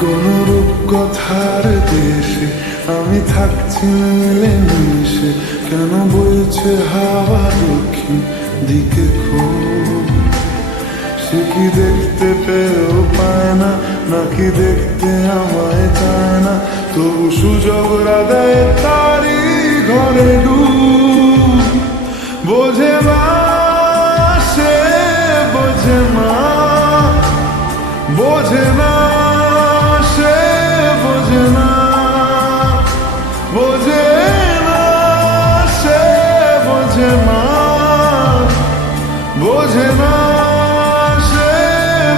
কোন রূপকথার দেশে আমি থাকছি মিলেমিশে, কেন বইছে হাওয়া দক্ষিণ দিকে খুব? সে কি দেখতে পেয়েও পায় না, নাকি দেখতে আমায় চায় না? তবু সুযোগ রাধায় তারি ঘরে ডুব। বোঝে না সে, বোঝে না, বোঝে না সে, বোঝে না, বোঝে না সে, বোঝে না, বোঝে না সে,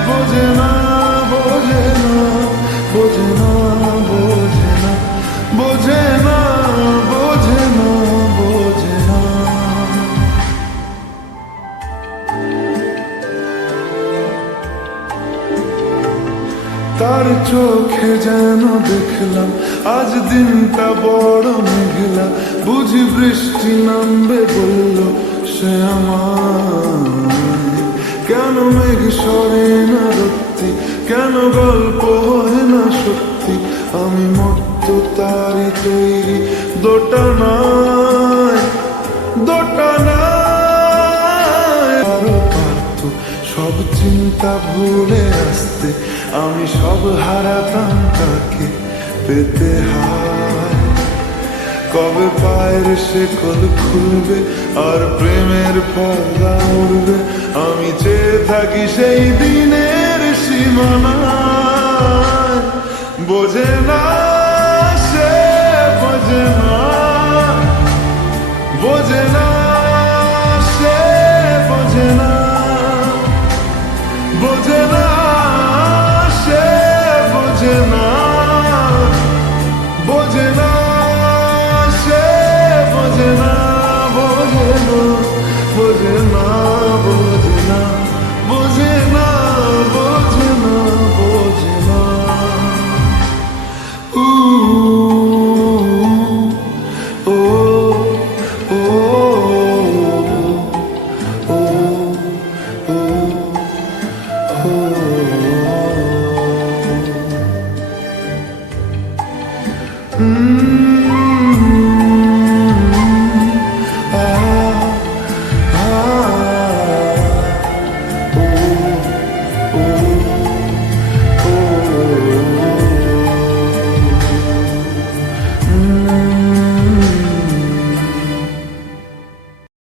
বোঝে না, বোঝে না, বোঝে না, বোঝে না, বোঝে না, বোঝে না, বোঝে না। তার চোখে যেন দেখলাম আজ দিনটা বড় মেঘলা, বুঝি বৃষ্টি নামবে বলল সে আমায়। কেন মেঘ সরে না রত্তি, কেন গল্প হয় না সত্যি? আমি মত্ত তারি তৈরি দোটানায়, দোটানায়। আরো পারত সব চিন্তা ভুলে আসতে, আমি সব হারাতাম তাকে পেতে হায়। কবে পায়ের শেকল খুলবে আর প্রেমের পর্দা উড়বে? আমি চেয়ে থাকি সেই দিনের সীমানায়। বোঝে না সে, বোঝে না, বোঝে